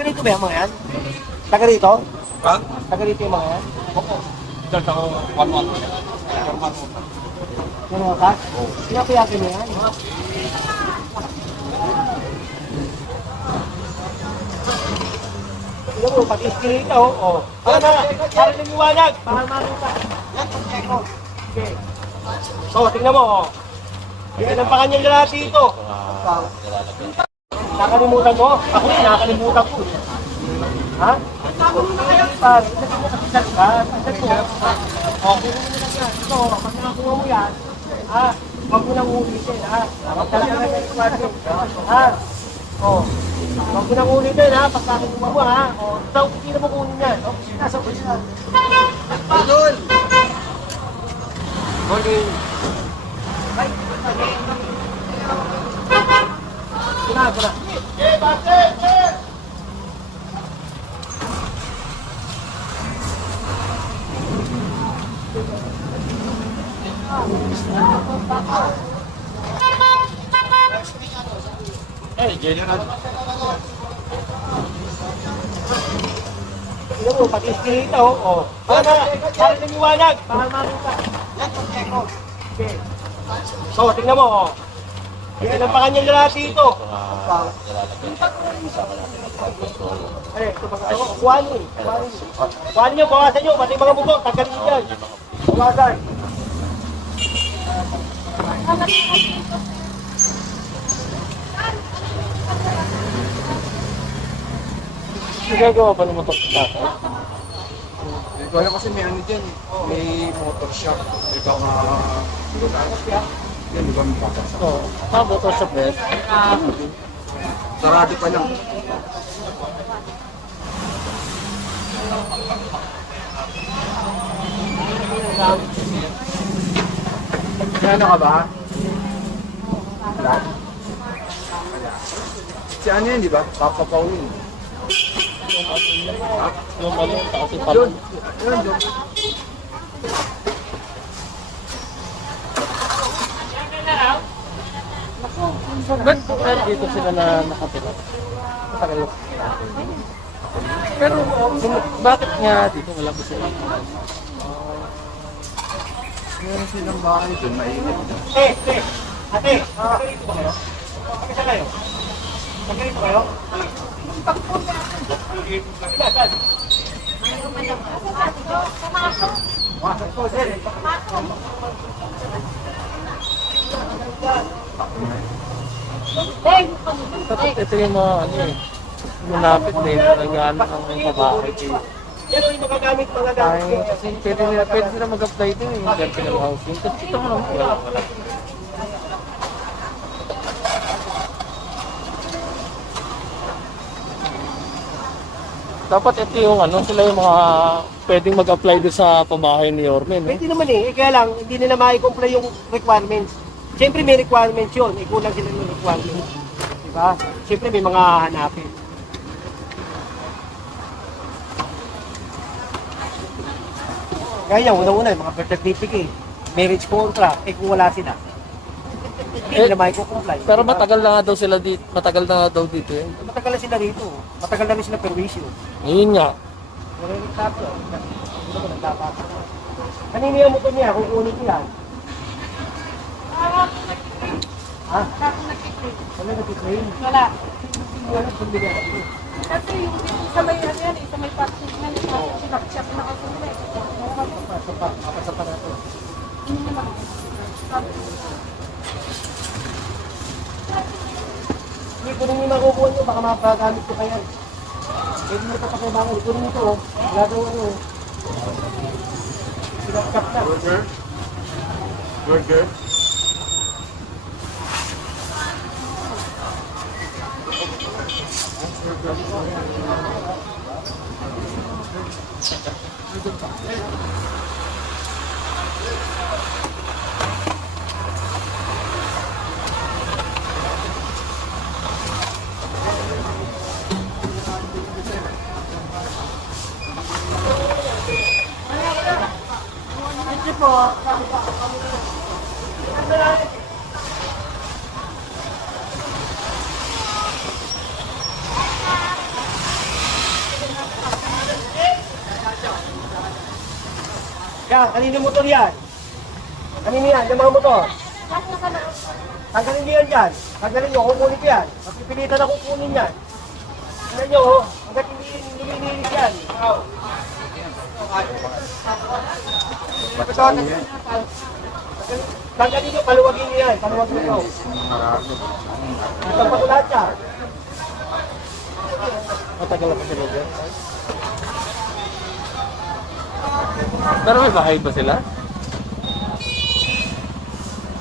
Taga rito ba yung mga yan? Taga rito? Ha? Taga rito yung mga yan? Opo. Diyan sa 1-1. Ano ka? Pinapayakin mo yan? Tignan mo, pati iskili ka, oh. Para ng liwanag, para makita. Yan, pag-check. Okay. So, tingnan mo, oh. Yan ang pakanyang lalaki dito. Nakalimutan mo? Ako rin, nakalimutan ko. Ha? Par, nagkakasal ka. Okay. Ito, pag nakakuha mo yan, huwag mo nang ulitin, ha? Ha? Oh. Huwag mo nang ulitin, ha? Pag nakakuha mo, ha? Oh, ito, hindi na mo kunin yan. Nasa kunin yan. Doon! Morning. Kuna. General. Tignan mo, pati iskili ito, oh. Para ng liwanag, para makita. Yan, pag-check. Okay. So, tingnan mo, oh. Yan ang pakanyang lalaki dito. Ay, ito ba ito? Kuhanin. Kuhanin nyo, bawasan nyo. Pati mga bubok, tanggalin nyo dyan. Bawasan. Sigagawa pa ng motor sa tatay? Wala kasi may ano dyan. May motor shop. Ikaw nga. Yan, di ba may papasa? Oo. Motor shop ba? Sarado pa lang. Ano ka ba? Wala. Si ano yan, di ba? Papa Pauline. Yung ano, kasi Yun. Yun. Ba't dito sila na nakatira? Matagal. Pero bakit nga dito wala ko sila? Meron silang bahay doon, mainit. Ate, magkarito ba kayo? Magkasa kayo? Magkarito kayo? Ito yung mga ano eh. Lumapit na yung nag-ano ng babae. Yan yung magagamit Ay, kasi pwede sila mag-apply din yung rental housing. Kasi ito mo naman wala. Dapat ito yung ano, sila yung mga pwedeng mag-apply doon sa pamahay ni Yorme. No? Pwede naman eh, kaya lang, hindi nila ma-comply yung requirements. Siyempre may requirements yun, kulang sila ng requirements. Diba? Siyempre may mga hanapin. Kaya yan, unang-una, yung mga birth certificate, marriage contract, kung wala sila, hindi nila ma-comply. Pero matagal na nga daw sila dito, matagal na nga daw dito eh. Matagal na sila rito, matagal na rin sila perwisyo. Yun nga. Pero yung tapos, hindi naman nagkapasok. Kanina yung motor niya, kung kunin ko yan. Ha? Wala nag-train? Wala. Wala kung bigyan. Kasi yung sa may ano yan, sa may parking na yung sinakchap na kasunod. Mapasa pa natin. Hindi naman. Hindi, kunin niyo makukuha niyo, baka mapagamit ko pa yan. Pwede mo ito pakibangan, kunin niyo ito, oh. Wala daw ano, oh. Sinakchap na. Burger? Burger? Thank you po. Kanino motor yan? Kanino yan? Yung mga motor? Tanggalin niyo yan dyan. Tanggalin niyo, kukunin ko yan. Mapipilitan na kukunin yan. Tignan niyo, oh. Hanggat hindi nililinis yan. Tanggalin niyo, paluwagin niyo yan. Paluwagin niyo. Isang patulad siya. Matagal na pa si Roger. Pero may bahay ba sila?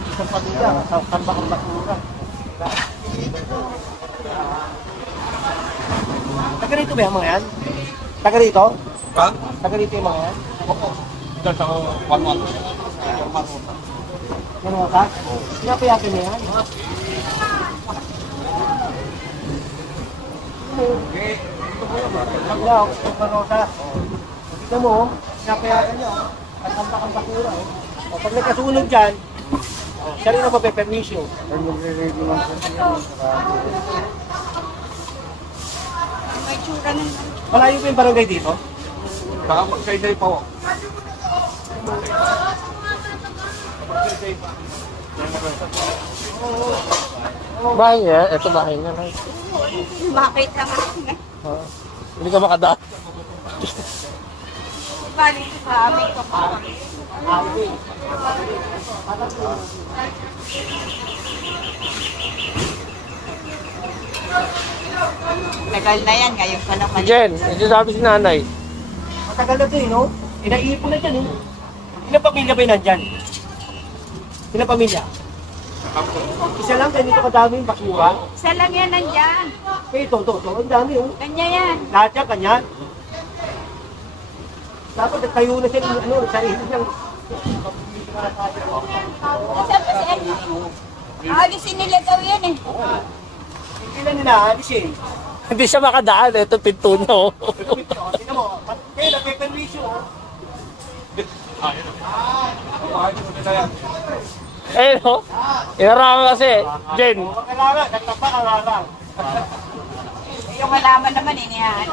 Isang patulad. Tambakang basura. Taga rito ba yung mga yan? Taga rito? Ha? Taga rito yung mga yan? Ito sa 1-1. Ganun ka? Pinapayakin niya yan? Wala, kung marosa. Tignan mo, pinapayakan niya. At tambakang basura. Pag nagkasunog dyan, siya rin ang mape-permission. May tsura ng... Malayo ba yung barangay dito? Baka mag-say-say po. Bahay niya? Ito bahay niya. Bakit ang Hindi ka makadaan. balik sa amin ko pa. Tagal na yan, ngayon pa naman. Jen, ito sabi si nanay. Matagal na ito eh, no? Inaipon na dyan eh. Ilang pamilya ba yung nandyan? Ilang pamilya? Isa lang, ganito kadami yung basura. Isa lang yan nandyan. Eh, ito, ang dami oh. Kanya yan. Lahat yan, kanya. Dapat nagtayo na siya ng ano, sarili niyang... Nasaan pa si Edna? Alisin nila daw yan eh. Hindi na ninaalis eh. Hindi siya makadaan. Ito pinto niya. Oh. Tingnan mo, kaya nagpe-permission oh. Eh, no? Inaraman kasi. Jen. Huwag kailangan, nagtapak ang harang. Yung malaman naman inihaan.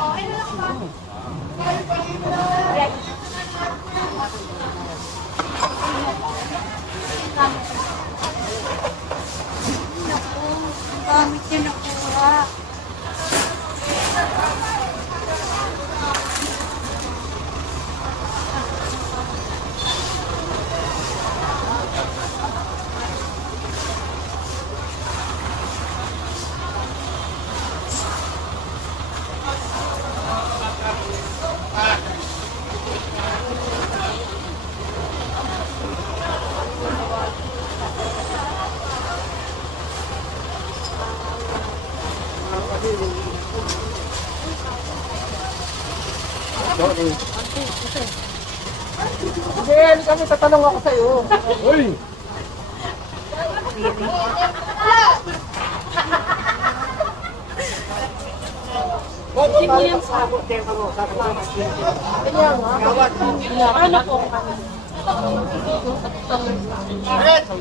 Ang gamit niya nakuha. Hindi, kami tatanong ako sa'yo. Uy! Hindi mo yan sa tema mo. Kanya nga. Ano po?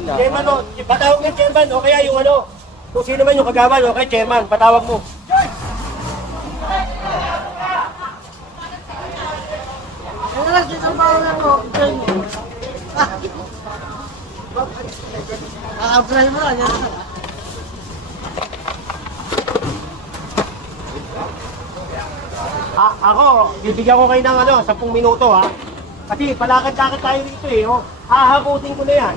Chairman mo, patawag ng chairman o kaya yung ano, kung sino man yung kagawan o kaya chairman, patawag mo. Ako, bibigyan ko kayo ng ano, 10 minuto ha. Kasi palakad-lakad tayo dito eh. Oh. Hahakutin ko na yan.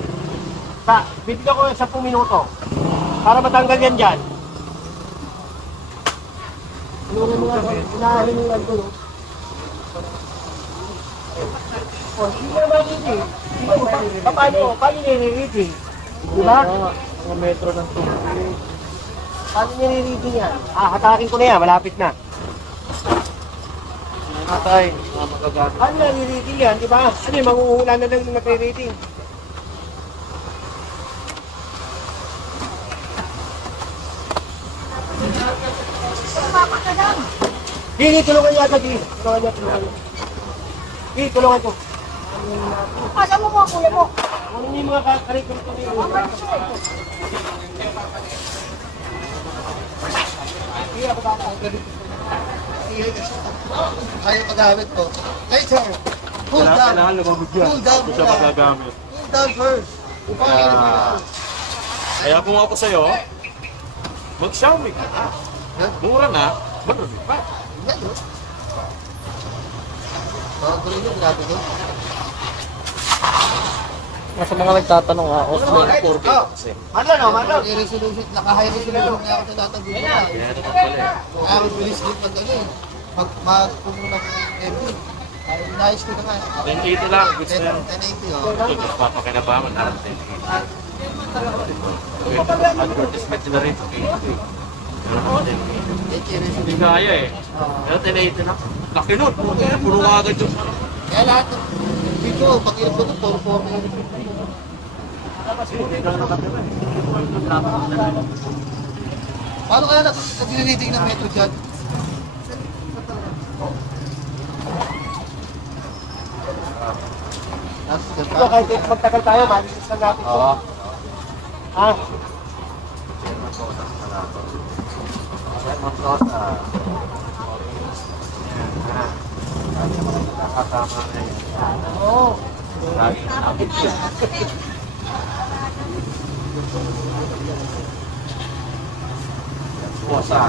Bibigyan ko ng 10 minuto. Para matanggal yan dyan. Ano mo nga, inahilingan ko. Oh, hindi ko naman dito eh. Paano nire-read eh? Diba? Mga metro ng tubig. Paano nire-read yan? Hatakin ko na yan, malapit na. Natay, mga magagamit. Paano nire-read yan, diba? Ano yung manguhula na lang yung nagre-reading? Hindi, tulungan niyo agad eh. Tulungan niyo. Hindi, tulungan ko. Alam mo mga kuya mo. Ano yung mga karikul ko dito? Kaya paggamit ko. Hey, sir. Cool down. Kailangan lumabog yan. Cool down Ito siya muna. magagamit. Cool down first. Kaya kung ako sa'yo, mag-Xiaomi ka na. Mura na, marami pa. Yan, no? Tuloy nyo, grabe ko. Sa mga nagtatanong offline 4K kasi. High resolution, naka-high resolution na ako sa databi ko. Kaya ito pala eh. Kaya ako bilis din pag ano eh. Mag-puno ng MB. Nice ko na nga. 1080 lang, goods na yan. 1080 oh. Ito, magpapakinabangan na lang 1080. Advertisement nila rin. 1080. Hindi kaya eh. Pero 1080 na. Laki nun. Puro ka agad yung Kaya lahat ng video, pag ilap ko ito, 4-4 na rin. Paano kaya nag-reading ng metro dyan? Ito, kahit magtagal tayo, malinis lang natin ito. Oo. Ha? Oo. Bosa.